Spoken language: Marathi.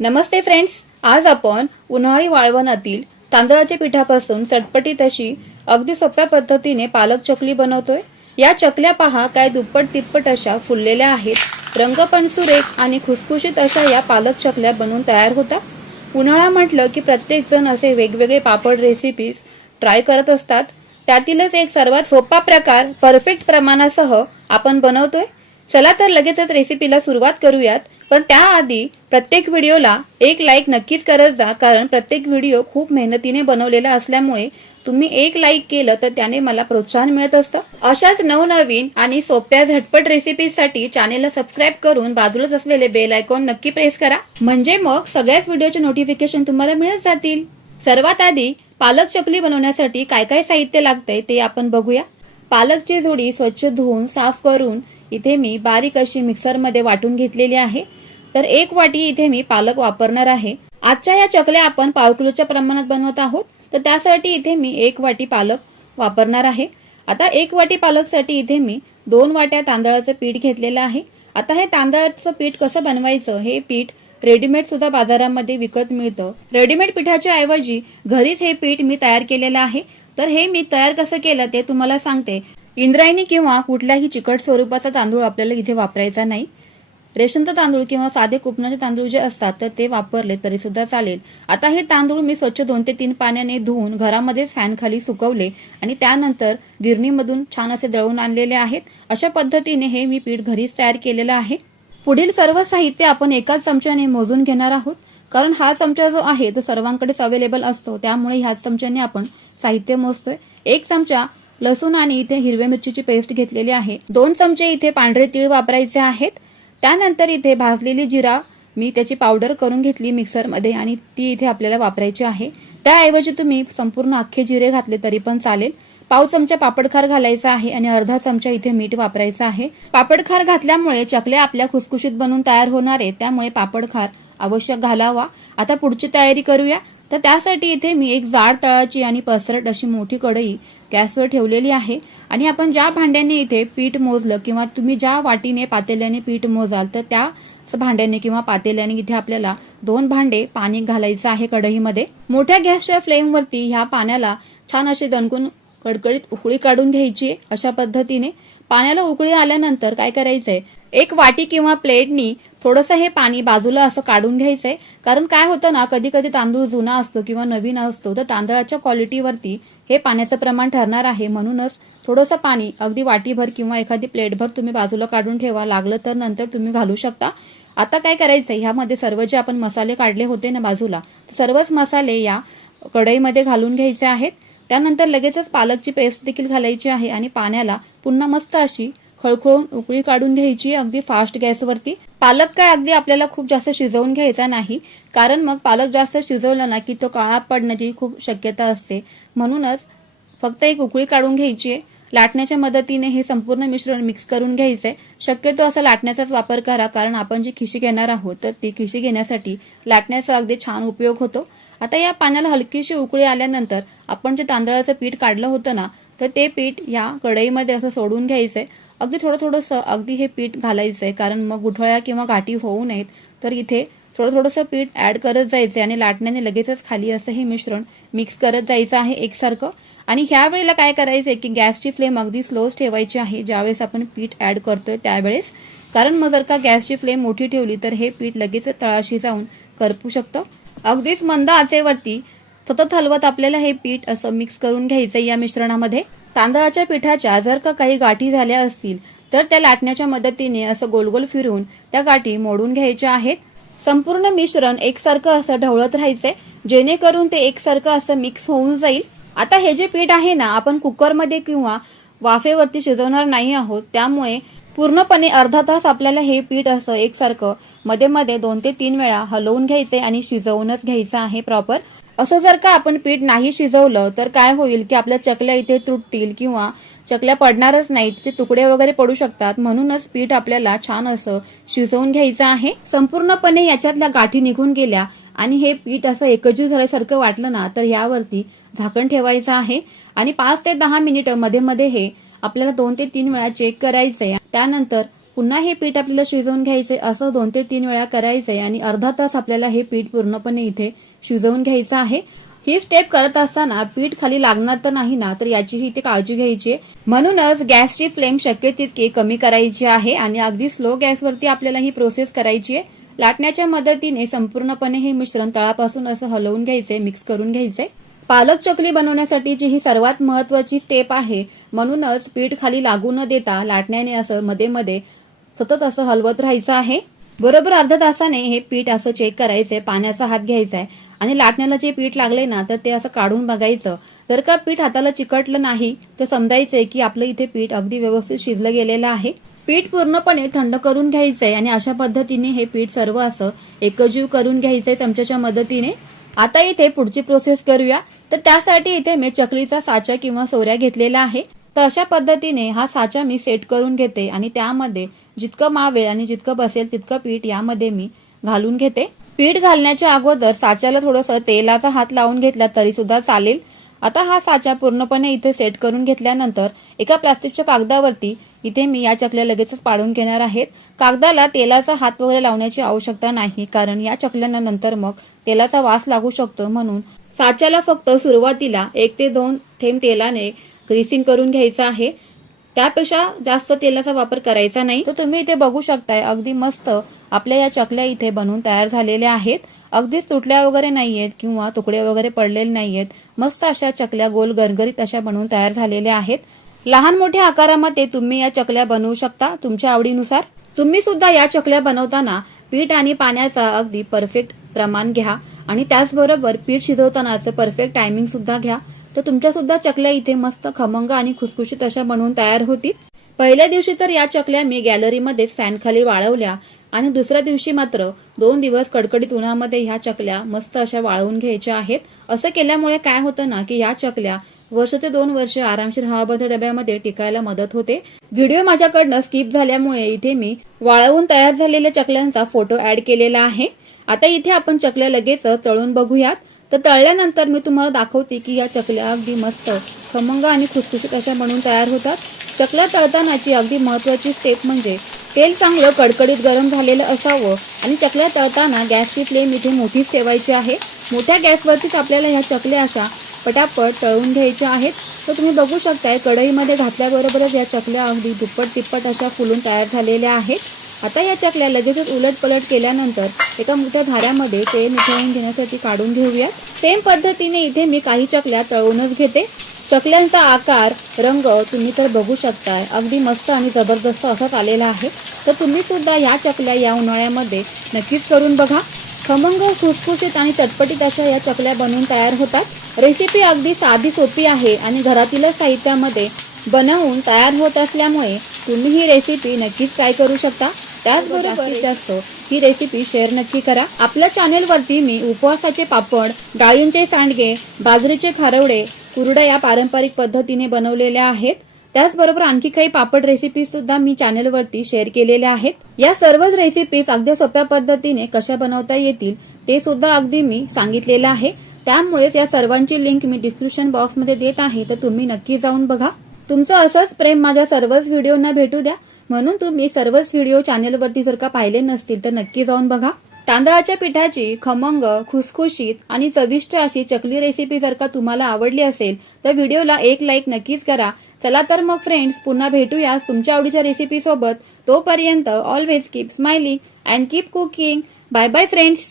नमस्ते फ्रेंड्स, आज आपण उन्हाळी वाळवणातील तांदळाच्या पिठापासून चटपटीत अशी अगदी सोप्या पद्धतीने पालक चकली बनवतोय। या चकल्या पहा काय दुप्पट तिप्पट अशा फुललेल्या आहेत। रंग पण सुरेख आणि खुसखुशीत अशा या पालक चकल्या बनवून तयार होतात। उन्हाळा म्हटलं की प्रत्येक जण असे वेगवेगळे पापड रेसिपीज ट्राय करत असतात। त्यातीलच एक सर्वात सोपा प्रकार परफेक्ट प्रमाणासह आपण बनवतोय। चला तर लगेचच रेसिपीला सुरुवात करूयात, पण त्याआधी प्रत्येक व्हिडिओला एक लाईक नक्कीच करत जा, कारण प्रत्येक व्हिडिओ खूप मेहनतीने बनवलेला असल्यामुळे तुम्ही एक लाईक केलं तर त्याने मला प्रोत्साहन मिळत असतं। अशाच नवनवीन आणि सोप्या झटपट रेसिपीजसाठी चॅनेलला सबस्क्राइब करून बाजूलाच असलेले बेल आयकॉन नक्की प्रेस करा, म्हणजे मग सगळ्याच व्हिडिओचे नोटिफिकेशन तुम्हाला मिळत जातील। सर्वात आधी पालक चकली बनवण्यासाठी काय काय साहित्य लागतंय ते आपण बघूया। पालकची जोडी स्वच्छ धुवून साफ करून इथे मी बारीक अशी मिक्सरमध्ये वाटून घेतलेली आहे। तर 1 वाटी इथे मी पालक वापरणार आहे। आजच्या या चकल्या आपण पाव किलोच्या प्रमाणात बनवत आहोत, तर त्यासाठी इथे मी 1 वाटी पालक वापरणार आहे। आता 1 वाटी पालकसाठी इथे मी 2 वाट्या तांदळाचं पीठ घेतलेलं आहे। आता हे तांदळाचं पीठ कसं बनवायचं, हे पीठ रेडीमेड सुद्धा बाजारामध्ये विकत मिळतं। रेडीमेड पिठाच्या ऐवजी घरीच हे पीठ मी तयार केलेलं आहे। तर हे मी तयार कसं केलं ते तुम्हाला सांगते। इंद्रायणी किंवा कुठल्याही चिकट स्वरूपाचा तांदूळ आपल्याला इथे वापरायचा नाही। रेशनचा तांदूळ किंवा साधे कुपनाचे तांदूळ जे असतात तर ते वापरले तरी सुद्धा चालेल। आता हे तांदूळ मी स्वच्छ 2 ते 3 पाण्याने धुवून घरामध्ये फॅन खाली सुकवले आणि त्यानंतर गिरणीमधून छान असे दळून आणलेले आहेत। अशा पद्धतीने हे मी पीठ घरीच तयार केलेलं आहे। पुढील सर्व साहित्य आपण एकाच चमच्याने मोजून घेणार आहोत, कारण हा चमचा जो आहे तो सर्वांकडेच अवेलेबल असतो, त्यामुळे ह्याच चमच्याने आपण साहित्य मोजतोय। 1 चमचा लसूण आणि इथे हिरव्या मिरचीची पेस्ट घेतलेली आहे। 2 चमचे इथे पांढरे तीळ वापरायचे आहेत। त्यानंतर इथे भाजलेली जिरा मी त्याची पावडर करून घेतली मिक्सरमध्ये आणि ती इथे आपल्याला वापरायची आहे। त्याऐवजी तुम्ही संपूर्ण अख्खे जिरे घातले तरी पण चालेल। पाव चमचा पापडखार घालायचा आहे आणि अर्धा चमचा इथे मीठ वापरायचं आहे। पापडखार घातल्यामुळे चकल्या आपल्या खुसखुशीत बनून तयार होणार आहे, त्यामुळे पापडखार आवश्यक घालावा। आता पुढची तयारी करूया। तर त्यासाठी इथे मी एक जाड तळाची आणि पसरट अशी मोठी कढई गॅसवर ठेवलेली आहे आणि आपण ज्या भांड्याने इथे पीठ मोजलं किंवा तुम्ही ज्या वाटीने पातेल्याने पीठ मोजाल तर त्याच भांड्याने किंवा पातेल्याने इथे आपल्याला 2 भांडे पाणी घालायचं आहे कढईमध्ये। मोठ्या गॅसच्या फ्लेमवरती ह्या पाण्याला छान असे दणकून कडकडीत उकळी काढून घ्यायची। अशा पद्धतीने पाण्याला उकळी आल्यानंतर काय करायचंय, 1 वाटी किंवा प्लेटनी थोडंसं हे पाणी बाजूला असं काढून घ्यायचंय, कारण काय होतं ना, कधी कधी तांदूळ जुना असतो किंवा नवीन असतो, तर तांदळाच्या क्वालिटीवरती हे पाण्याचं प्रमाण ठरणार आहे। म्हणूनच थोडंसं पाणी अगदी वाटीभर किंवा एखादी प्लेटभर तुम्ही बाजूला काढून ठेवा, लागलं तर नंतर तुम्ही घालू शकता। आता काय करायचंय, ह्यामध्ये सर्व जे आपण मसाले काढले होते ना बाजूला, सर्वच मसाले या कढईमध्ये घालून घ्यायचे आहेत। त्यानंतर लगेचच पालकची पेस्ट देखील घालायची आहे आणि पाण्याला पुन्हा मस्त अशी खळखळून उकळी काढून घ्यायची अगदी फास्ट गॅसवरती। पालक काय अगदी आपल्याला खूप जास्त शिजवून घ्यायचा नाही, कारण मग पालक जास्त शिजवला ना की तो काळा पडण्याची खूप शक्यता असते। म्हणूनच फक्त एक उकळी काढून घ्यायची आहे। लाटण्याच्या मदतीने हे संपूर्ण मिश्रण मिक्स करून घ्यायचंय। शक्यतो असा लाटण्याचाच वापर करा, कारण आपण जी खिशी घेणार आहोत तर ती खिशी घेण्यासाठी लाटण्याचा अगदी छान उपयोग होतो। आता या पाण्याला हलकीशी उकळी आल्यानंतर आपण जे तांदळाचं पीठ काढलं होतं ना, तर ते पीठ या कढईमध्ये असं सोडून घ्यायचंय। अगदी थोडंसं अगदी हे पीठ घालायचंय, कारण मग गुठळ्या किंवा गाठी होऊ नयेत। तर इथे थोडंसं पीठ ऍड करत जायचंय आणि लाटण्याने लगेचच खाली असं हे मिश्रण मिक्स करत जायचं आहे एकसारखं। आणि ह्या वेळेला काय करायचंय की गॅसची फ्लेम अगदी स्लोच ठेवायची आहे ज्यावेळेस आपण पीठ ऍड करतोय त्यावेळेस, कारण मग जर का गॅसची फ्लेम मोठी ठेवली तर हे पीठ लगेच तळाशी जाऊन करपू शकतं। अगदीच मंद आचेवरती सतत हलवत आपल्याला हे पीठ असं मिक्स करून घ्यायचंय या मिश्रणामध्ये। तांदळाच्या पिठाच्या जर का काही गाठी झाल्या असतील तर त्या लाटण्याच्या मदतीने असं गोलगोल फिरून त्या गाठी मोडून घ्यायच्या आहेत। संपूर्ण मिश्रण एकसारखं असं ढवळत राहायचंय, जेणेकरून ते एकसारखं असं मिक्स होऊन जाईल। आता हे जे पीठ आहे ना, आपण कुकरमध्ये किंवा वाफेवरती शिजवणार नाही आहोत, त्यामुळे पूर्णपणे अर्धा तास आपल्याला हे पीठ असं एकसारखं मध्ये मध्ये 2 ते 3 वेळा हलवून घ्यायचे आणि शिजवूनच घ्यायचं आहे प्रॉपर। असं जर का आपण पीठ नाही शिजवलं तर काय होईल की आपल्या चकल्या इथे तुटतील किंवा चकल्या पडणारच नाहीत, ते तुकडे वगैरे पडू शकतात। म्हणूनच पीठ आपल्याला छान असं शिजवून घ्यायचं आहे। संपूर्णपणे याच्यातल्या गाठी निघून गेल्या आणि हे पीठ असं एकजीव झाल्यासारखं वाटलं ना, तर यावरती झाकण ठेवायचं आहे आणि 5 ते 10 मिनिटं मध्ये मध्ये हे आपल्याला 2 ते 3 वेळा चेक करायचंय। त्यानंतर पुन्हा हे पीठ आपल्याला शिजवून घ्यायचे. असं 2 ते 3 वेळा करायचंय आणि अर्धा तास आपल्याला हे पीठ पूर्णपणे इथे शिजवून घ्यायचं आहे. ही स्टेप करत असताना पीठ खाली लागणार तर नाही ना, तर याचीही इथे काळजी घ्यायची आहे. म्हणूनच गॅसची फ्लेम शक्य तितकी कमी करायची आहे आणि अगदी स्लो गॅसवरती आपल्याला ही प्रोसेस करायची आहे. लाटण्याच्या मदतीने संपूर्णपणे हे मिश्रण तळापासून असं हलवून घ्यायचंय, मिक्स करून घ्यायचंय. पालक चकली बनवण्यासाठीची ही सर्वात महत्वाची स्टेप आहे. म्हणूनच पीठ खाली लागू न देता लाटण्याने असं मध्ये मध्ये सतत असं हलवत राहायचं आहे. बरोबर अर्ध्या तासाने हे पीठ असं चेक करायचंय, पाण्याचा हात घ्यायचा आहे आणि लाटण्याला जे पीठ लागले ना तर ते असं काढून बघायचं. जर का पीठ हाताला चिकटलं नाही तर समजायचंय की आपलं इथे पीठ अगदी व्यवस्थित शिजलं गेलेलं आहे. पीठ पूर्णपणे थंड करून घ्यायचंय आणि अशा पद्धतीने हे पीठ सर्व असं एकजीव करून घ्यायचंय चमच्याच्या मदतीने. आता इथे पुढची प्रोसेस करूया. तर त्यासाठी इथे मी चकलीचा साचा किंवा सोऱ्या घेतलेला आहे. तर अशा पद्धतीने हा साचा मी सेट करून घेते आणि त्यामध्ये जितकं मावेल आणि जितकं बसेल तितकं पीठ यामध्ये मी घालून घेते. पीठ घालण्याच्या अगोदर साच्याला थोडंसं तेलाचा हात लावून घेतला तरी सुद्धा चालेल. आता हा साचा पूर्णपणे इथे सेट करून घेतल्यानंतर एका प्लास्टिकच्या कागदावरती इथे मी या चकल्या लगेचच पाडून घेणार आहेत. कागदाला तेलाचा हात वगैरे लावण्याची आवश्यकता नाही, कारण या चकल्यांना नंतर मग तेलाचा वास लागू शकतो. म्हणून साच्याला फक्त सुरुवातीला 1 ते 2 थेंब तेलाने ग्रीसिंग करून घ्यायचं आहे. त्यापेक्षा जास्त तेलाचा वापर करायचा नाही. तर तुम्ही इथे बघू शकताय अगदी मस्त आपल्या या चकल्या इथे बनवून तयार झालेल्या आहेत. अगदीच तुटल्या वगैरे नाहीयेत किंवा तुकडे वगैरे पडलेले नाहीयेत. मस्त अशा चकल्या गोल गरगरीत अशा बनवून तयार झालेल्या आहेत. लहान मोठ्या आकारामध्ये तुम्ही या चकल्या बनवू शकता तुमच्या आवडीनुसार. तुम्ही सुद्धा या चकल्या बनवताना पीठ आणि पाण्याचा अगदी परफेक्ट प्रमाण घ्या आणि त्याचबरोबर पीठ शिजवतानाचं परफेक्ट टायमिंग सुद्धा घ्या. तर तुमच्या सुद्धा चकल्या इथे मस्त खमंग आणि खुसखुशीत अशा बनवून तयार होतील. पहिल्या दिवशी तर या चकल्या मी गॅलरीमध्येच फॅन खाली वाळवल्या आणि दुसऱ्या दिवशी मात्र 2 दिवस कडकडीत उन्हामध्ये ह्या चकल्या मस्त अशा वाळवून घ्यायच्या आहेत. असं केल्यामुळे काय होतं ना की या चकल्या वर्ष ते 2 वर्ष आरामशीर हवाबंद डब्यामध्ये टिकायला मदत होते. व्हिडिओ माझ्याकडनं स्किप झाल्यामुळे इथे मी वाळवून तयार झालेल्या चकल्यांचा फोटो ऍड केलेला आहे. आता इथे आपण चकल्या लगेच तळून बघूयात. तर तळल्यानंतर मी तुम्हाला दाखवते की या चकल्या अगदी मस्त खमंग आणि खुसखुशीत अशा बनवून तयार होतात. चकल्या तळतानाची अगदी महत्वाची स्टेप म्हणजे तेल चांगलं कडकडीत गरम झालेलं असावं आणि चकल्या तळताना गॅसची फ्लेम इथे मोठीच ठेवायची आहे. मोठ्या गॅसवरतीच आपल्याला ह्या चकल्या अशा पटापट तळून घ्यायच्या आहेत. तर तुम्ही बघू शकताय कढईमध्ये घातल्याबरोबरच या चकल्या अगदी दुप्पट तिप्पट अशा फुलून तयार झालेल्या आहेत. आता या चकल्या लगेचच उलट पलट केल्यानंतर एका मोठ्या धाऱ्यामध्ये तेल निथळून घेण्यासाठी काढून घेऊयात. सेम पद्धतीने इथे मी काही चकल्या तळूनच घेते. चकल्यांचा आकार, रंग तुम्ही तर बघू शकताय अगदी मस्त आणि जबरदस्त असाच आलेला आहे. तर तुम्ही सुद्धा या चकल्या या उन्हाळ्यामध्ये नक्कीच करून बघा. खमंग, खुसखुशीत आणि चटपटीत अशा या चकल्या बनवून तयार होतात. रेसिपी अगदी साधी सोपी आहे आणि घरातीलच साहित्यामध्ये बनवून तयार होत असल्यामुळे तुम्ही ही रेसिपी नक्कीच ट्राय करू शकता. त्याचबरोबर जास्तीत जास्त ही रेसिपी शेअर नक्की करा. आपल्या चॅनेलवरती मी उपवासाचे पापड, डाळींचे सांडगे, बाजरीचे खारवडे, कुरडया पारंपरिक पद्धतीने बनवलेल्या आहेत. त्याचबरोबर आणखी काही पापड रेसिपी सुद्धा मी चॅनेलवरती शेअर केलेल्या आहेत. या सर्वच रेसिपीज अगदी सोप्या पद्धतीने कशा बनवता येतील ते सुद्धा अगदी मी सांगितलेलं आहे. त्यामुळेच या सर्वांची लिंक मी डिस्क्रिप्शन बॉक्समध्ये देत आहे. तर तुम्ही नक्की जाऊन बघा. तुमचं असंच प्रेम माझ्या सर्वच व्हिडिओंना भेटू द्या. म्हणून तुम्ही सर्वच व्हिडिओ चॅनेलवरती जर का पाहिले नसतील तर नक्की जाऊन बघा. तांदळाच्या पिठाची खमंग, खुसखुशीत आणि चविष्ट अशी चकली रेसिपी जर का तुम्हाला आवडली असेल तर व्हिडिओला एक लाईक नक्कीच करा. चला तर मग फ्रेंड्स, पुन्हा भेटूया तुमच्या आवडीच्या रेसिपी सोबत. तोपर्यंत always keep smiling and keep cooking. Bye bye friends.